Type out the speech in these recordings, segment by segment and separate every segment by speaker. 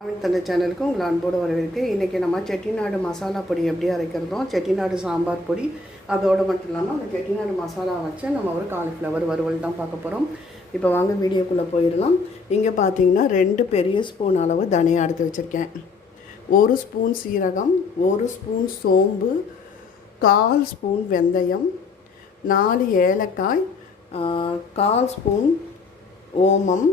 Speaker 1: தமிழ் தந்தை சேனலுக்கு உங்களை அன்போடு வரவேற்கு இன்றைக்கி நம்ம செட்டிநாடு மசாலா பொடி எப்படி அரைக்கிறதும் செட்டிநாடு சாம்பார் பொடி அதோடு மட்டும் இல்லாமல் அந்த செட்டிநாடு மசாலா வச்சு நம்ம ஒரு காலிஃப்ளவர் வறுவல் தான் பார்க்க போகிறோம் இப்போ வாங்க வீடியோக்குள்ளே போயிடலாம். இங்கே பார்த்தீங்கன்னா ரெண்டு பெரிய ஸ்பூன் அளவு தனியாக எடுத்து வச்சுருக்கேன். ஒரு ஸ்பூன் சீரகம் ஒரு ஸ்பூன் சோம்பு கால் ஸ்பூன் வெந்தயம் நாலு ஏலக்காய் கால் ஸ்பூன் ஓமம்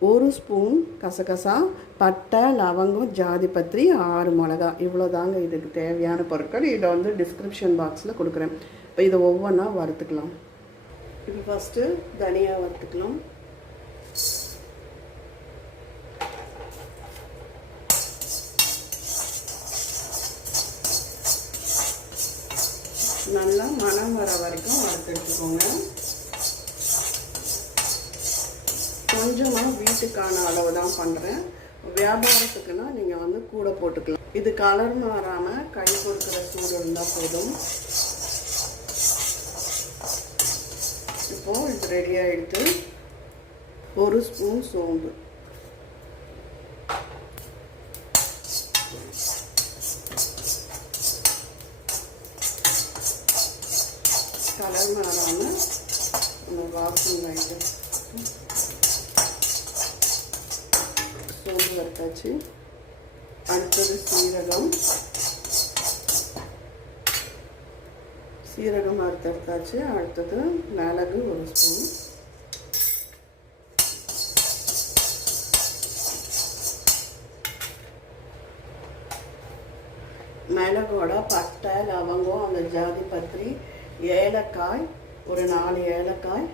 Speaker 1: ஒரு ஸ்பூன் கசகசா பட்டை லவங்கம் ஜாதிபத்திரி ஆறு மிளகா. இவ்வளோ தாங்க இதுக்கு தேவையான பொருட்கள். இதை வந்து டிஸ்கிரிப்ஷன் பாக்ஸில் கொடுக்குறேன். இப்போ இதை ஒவ்வொன்றா வறுத்துக்கலாம். இப்போ ஃபஸ்ட்டு தனியாக வறுத்துக்கலாம். நல்லா மனம் வர வரைக்கும் வறுத்து எடுத்துக்கோங்க. கொஞ்சமாக வீட்டுக்கான அளவு தான் பண்ணுறேன் வியாபாரத்துக்குன்னா நீங்கள் வந்து கூட போட்டுக்கலாம். இது கலர் மாறாமல் கை கொடுக்குற சூடு இருந்தால் போதும். இப்போ இது ரெடி ஆகிடுது ஒரு ஸ்பூன் சோம்பு. கலர் மாறாமல் நம்ம வாசம் ஆகிட்டு சேர்த்தாச்சு அடுத்தது சீரகம். சீரகம் வறுத்தெடுத்தாச்சு அடுத்தது மிளகு ஒரு ஸ்பூன். மிளகோட பட்டை லவங்கம் அந்த ஜாதி பத்திரி ஏலக்காய் ஒரு நாலு ஏலக்காய்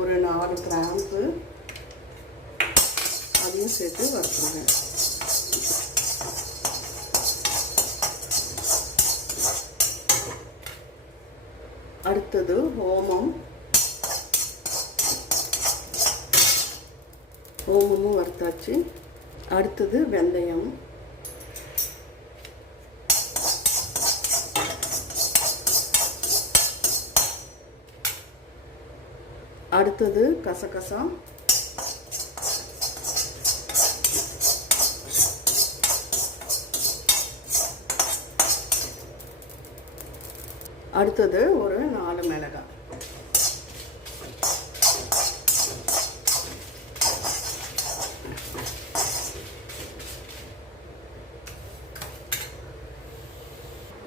Speaker 1: ஒரு நாலு கிராம்பு. அதையும் சேர்த்து வறுத்துருங்க. அடுத்தது ஓமம். ஓமமும் வறுத்தாச்சு. அடுத்தது வெந்தயம். அடுத்தது கசகசா. அடுத்தது ஒரு நாலு மிளகாய்.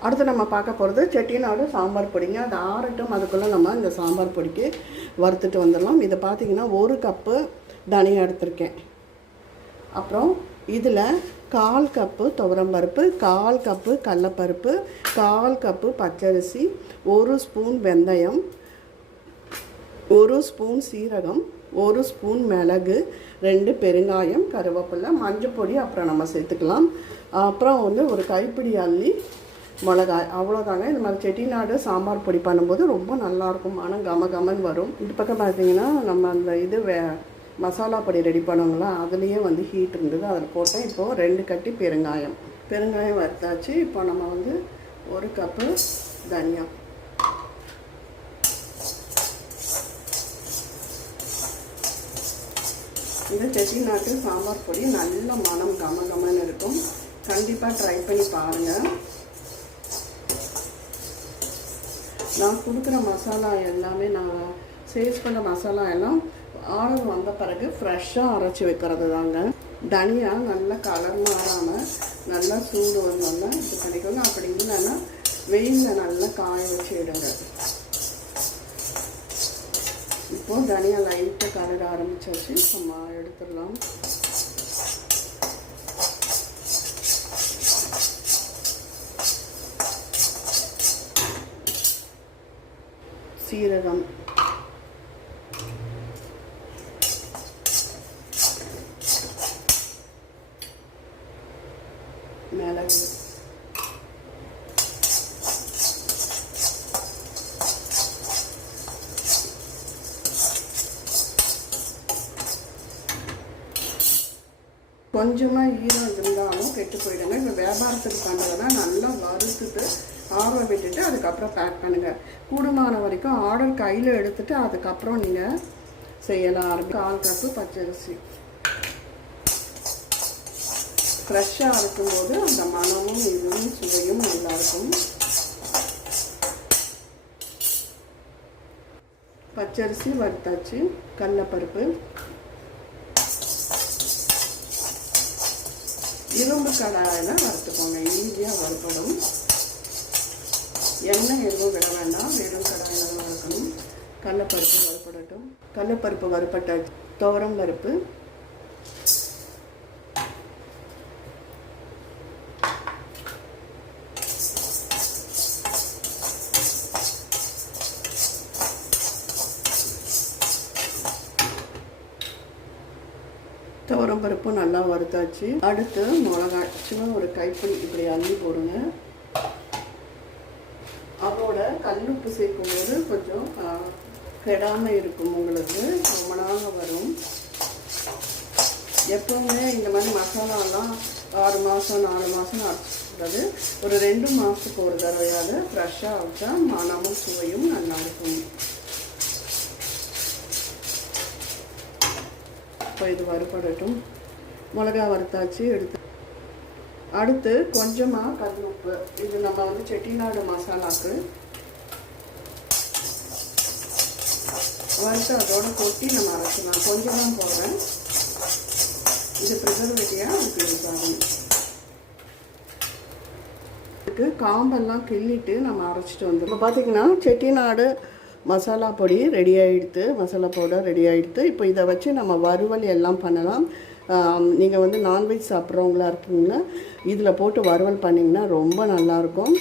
Speaker 1: அடுத்து நம்ம பார்க்க போகிறது செட்டிநாடு சாம்பார் பொடிங்க. அது ஆறட்டும் அதுக்குள்ளே நம்ம இந்த சாம்பார் பொடிக்கு வறுத்துட்டு வந்துடலாம். இதை பார்த்தீங்கன்னா ஒரு கப்பு தனியாக எடுத்திருக்கேன். அப்புறம் இதில் கால் கப்பு துவரம்பருப்பு கால் கப்பு கடலப்பருப்பு கால் கப்பு பச்சரிசி ஒரு ஸ்பூன் வெந்தயம் ஒரு ஸ்பூன் சீரகம் ஒரு ஸ்பூன் மிளகு ரெண்டு பெருங்காயம் கருவேப்பிலை மஞ்சள் பொடி அப்புறம் நம்ம சேர்த்துக்கலாம். அப்புறம் வந்து ஒரு கைப்பிடி அள்ளி மிளகாய். அவ்வளோதாங்க. இந்த மாதிரி செட்டிநாடு சாம்பார் பொடி பண்ணும்போது ரொம்ப நல்லாயிருக்கும் ஆனால் கம கமன்னு வரும். இந்த பக்கம் பார்த்தீங்கன்னா நம்ம அந்த இது வே மசாலா பொடி ரெடி பண்ணோங்களா அதுலேயே வந்து ஹீட் இருந்தது. அதில் போட்டேன். இப்போது ரெண்டு கட்டி பெருங்காயம். பெருங்காயம் வறுத்தாச்சு. இப்போ நம்ம வந்து ஒரு கப்பு தனியா. இந்த செட்டிநாட்டு சாம்பார் பொடி நல்ல மனம் கம இருக்கும். கண்டிப்பாக ட்ரை பண்ணி பாருங்கள் நான் கொடுக்குற மசாலா எல்லாமே நான் சேல்ஸ் பண்ண மசாலா எல்லாம் ஆர்டர் வந்த பிறகு ஃப்ரெஷ்ஷாக அரைச்சி வைக்கிறது தாங்க. தனியாக நல்லா கலர் மாறாமல் நல்லா சூடு வந்தோன்னா இது பண்ணிக்கோங்க. அப்படி இல்லைன்னா வெயிலில் நல்லா காய வச்சு விடுங்க இப்போது தனியாக லைட்டாக கலர் ஆரம்பிச்சாச்சு நம்ம எடுத்துடலாம். சீரகம் மிளகு கொஞ்சமாக ஈரம் இருந்தாலும் கெட்டு போயிடுங்க. இப்போ வியாபாரத்துக்கு பண்ணுறதுனா நல்லா வறுத்துட்டு ஆற விட்டுட்டு அதுக்கப்புறம் பேக் பண்ணுங்கள் கூடுமான வரைக்கும் ஆர்டர் கையில் எடுத்துட்டு அதுக்கப்புறம் நீங்கள் செய்யலாம். ஆரம்பி கால் கப்பு பச்சரிசி. ஃப்ரெஷ்ஷாக இருக்கும்போது அந்த மணமும் இதுவும் சுவையும் நல்லாயிருக்கும் பச்சரிசி வறுத்தாச்சு. கடலப்பருப்பு. இரும்பு கடாயில் வறுத்துக்கோங்க. ஈஸியாக வறுப்படும் எண்ணெய் எதுவும் விட வேண்டாம். வெறும் கடாயில் தான் வறுக்கணும். கடலப்பருப்பு வறுப்படட்டும். கடலப்பருப்பு வறுப்பட்ட துவரம் பருப்பு துவரம் பருப்பும் நல்லா வறுத்தாச்சு. அடுத்து மிளகாய் சும்மா ஒரு கைப்பிடி இப்படி அள்ளி போடுங்க. அதோட கல்லுப்பு சேர்க்கும் போது கொஞ்சம் கெடாமல் இருக்கும் உங்களுக்கு. ரொம்ப நாள் வரும். எப்பவுமே இந்த மாதிரி மசாலாலாம் ஆறு மாதம் நாலு மாதம் அரைச்சிக்கிறது ஒரு ரெண்டு மாதத்துக்கு ஒரு தடவையாவது ஃப்ரெஷ்ஷாக வச்சா மனமும் சுவையும் நல்லா இப்போ இது வறுபடட்டும். மிளகா வறுத்தாச்சு எடுத்து. அடுத்து கொஞ்சமாக கல் உப்பு இது நம்ம வந்து செட்டிநாடு மசாலாக்கு. வறுத்து அதோட கொட்டி நம்ம அரைச்சிக்கலாம். கொஞ்சம் தான் போடுறேன். இது ப்ரிசர்வேட்டிவாக அதுக்கு யூஸ் ஆகும் இதுக்கு காம்பெல்லாம் கிள்ளிட்டு நம்ம அரைச்சிட்டு வந்துடும் இப்போ செட்டிநாடு மசாலா பொடி ரெடி ஆகிடுது மசாலா பவுடர் ரெடி ஆகிடுது இப்போ இதை வச்சு நம்ம வறுவல் எல்லாம் பண்ணலாம். நீங்கள் வந்து நான்வெஜ் சாப்பிட்றவங்களா இருக்கீங்களா இதில் போட்டு வறுவல் பண்ணிங்கன்னா ரொம்ப நல்லாயிருக்கும்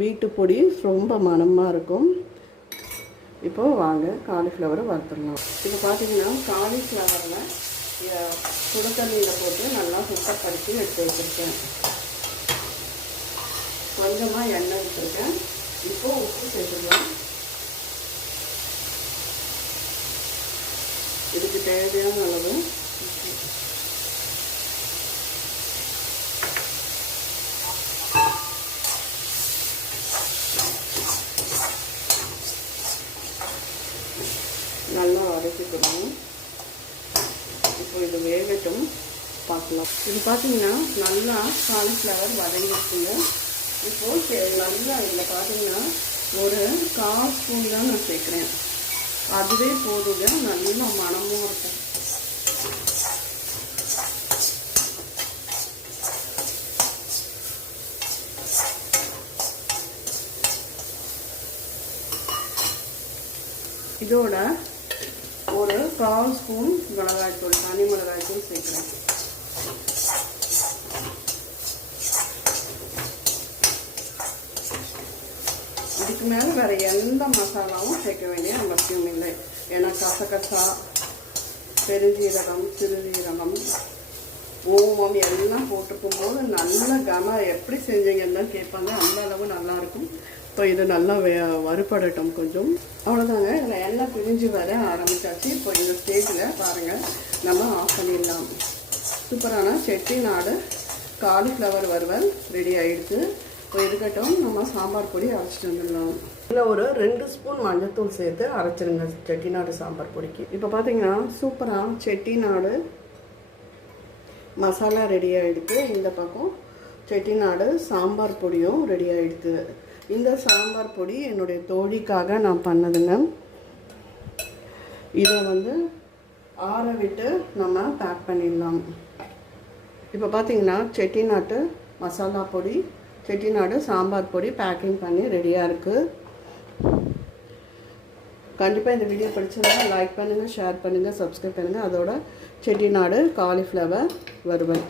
Speaker 1: வீட்டு பொடி ரொம்ப மணமாக இருக்கும். இப்போ வாங்க காலிஃப்ளவரை வறுத்துடலாம். இப்போ பார்த்தீங்கன்னா காலிஃப்ளவரில் சுடு தண்ணியில் போட்டு நல்லா சுத்தப்படுத்தி எடுத்து வச்சுருக்கேன். கொஞ்சமாக எண்ணெய் எடுத்துருக்கேன் இப்போது உப்பு சேர்த்துக்கலாம் இதுக்கு தேவையான அளவு நல்லா வதக்கிக்கணும். இப்போ இது வேகட்டும். பார்க்கலாம். இது பார்த்தீங்கன்னா நல்லா காலிஃப்ளவர் வதங்கிடுச்சுங்க இப்போது நல்லா இதில் பார்த்தீங்கன்னா ஒரு கால் ஸ்பூன் தான் நான் சேர்க்குறேன். அதுவே போதுங்க. நல்லா மனமும் இருக்கும் இதோட ஒரு கால் ஸ்பூன் மிளகாய்த்தூள் தனி மிளகாய்த்தூள் சேர்க்குறேன். இதுக்கு மேலே வேறு எந்த மசாலாவும் சேர்க்க வேண்டிய அவசியம் இல்லை. ஏன்னா கசகசா பெருஞ்சீரகம் சிறுஜீரகம் ஓமம் எல்லாம் போட்டிருக்கும் போது நல்ல கம எப்படி செஞ்சீங்கன்னு தான் கேட்பாங்க. அந்த அளவு நல்லா இருக்கும். இப்போ இது நல்லா வே வறுபடட்டும் கொஞ்சம். அவ்வளோதாங்க இதில் எல்லாம் பிரிஞ்சு வர ஆரம்பிச்சாச்சு. இப்போ இந்த ஸ்டேஜில் பாருங்கள் நம்ம ஆஃப் பண்ணிடலாம். சூப்பரான செட்டிநாடு காலிஃப்ளவர் வறுவல் ரெடி ஆகிடுச்சு இப்போ இருக்கட்டும் நம்ம சாம்பார் பொடி அரைச்சிட்டு வந்துடலாம். இதில் ஒரு ரெண்டு ஸ்பூன் மஞ்சத்தூள் சேர்த்து அரைச்சிருங்க செட்டிநாடு சாம்பார் பொடிக்கு. இப்போ பார்த்தீங்கன்னா சூப்பராக செட்டிநாடு மசாலா ரெடி ஆகிடுது இந்த பக்கம் செட்டிநாடு சாம்பார் பொடியும் ரெடி ஆகிடுது இந்த சாம்பார் பொடி என்னுடைய தோழிக்காக நான் பண்ணதுங்க. இதை வந்து ஆற விட்டு நம்ம பேக் பண்ணிடலாம். இப்போ பார்த்தீங்கன்னா செட்டிநாட்டு மசாலா பொடி செட்டிநாடு சாம்பார் பொடி பேக்கிங் பண்ணி ரெடியாக இருக்குது கண்டிப்பாக இந்த வீடியோ பிடிச்சிருந்தா லைக் பண்ணுங்கள் ஷேர் பண்ணுங்கள் சப்ஸ்கிரைப் பண்ணுங்கள் அதோட செட்டிநாடு காலிஃப்ளவர் வறுவல்.